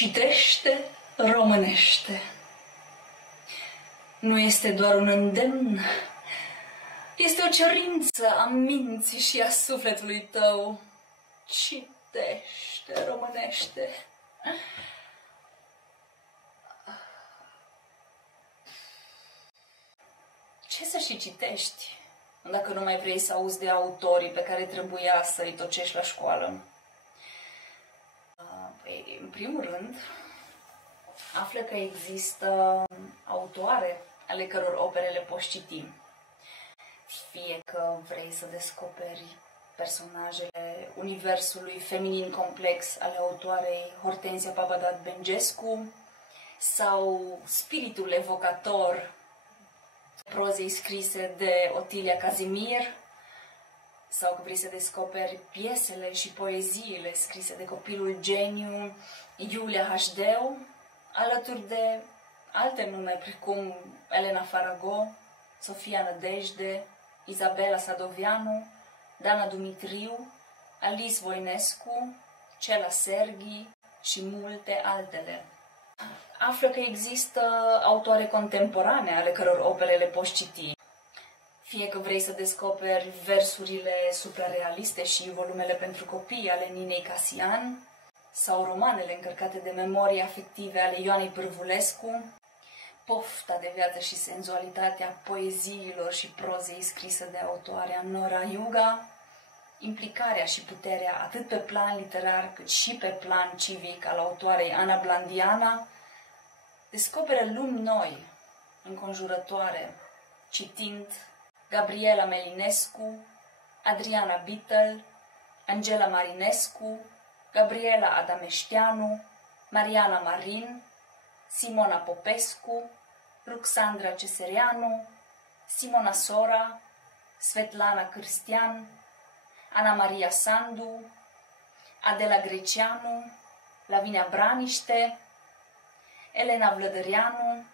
Citește românește. Nu este doar un îndemn, este o cerință a minții și a sufletului tău. Citește românește. Ce să și citești dacă nu mai vrei să auzi de autorii pe care trebuia să-i tocești la școală? Păi, în primul rând, află că există autoare ale căror opere le poți citi. Fie că vrei să descoperi personajele universului feminin complex ale autoarei Hortensia Papadat-Bengescu sau spiritul evocator prozei scrise de Otilia Cazimir, sau că vrei să descoperi piesele și poeziile scrise de copilul geniu Iulia Hașdeu, alături de alte nume precum Elena Farago, Sofia Nădejde, Izabela Sadoveanu, Dana Dumitriu, Alice Voinescu, Cela Serghi și multe altele. Află că există autoare contemporane ale căror opere le poți citi. Fie că vrei să descoperi versurile suprarealiste și volumele pentru copii ale Ninei Casian, sau romanele încărcate de memorii afective ale Ioanei Pârvulescu, pofta de viață și senzualitatea poeziilor și prozei scrise de autoarea Nora Yuga, implicarea și puterea atât pe plan literar cât și pe plan civic al autoarei Ana Blandiana, descoperă lumi noi, înconjurătoare, citind Gabriela Melinescu, Adriana Bittel, Angela Marinescu, Gabriela Adameșteanu, Mariana Marin, Simona Popescu, Ruxandra Cesereanu, Simona Sora, Svetlana Cârstian, Ana Maria Sandu, Adela Greceanu, Lavinia Braniște, Elena Vlădăreanu,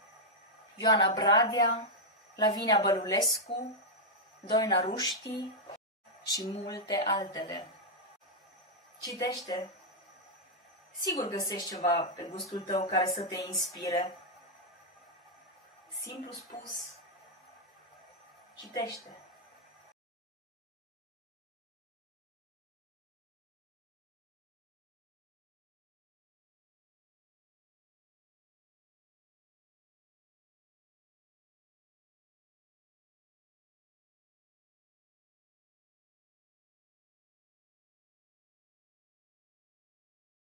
Ioana Bradea, Lavinia Bălulescu, Doina Ruști și multe altele. Citește! Sigur găsești ceva pe gustul tău care să te inspire. Simplu spus, citește!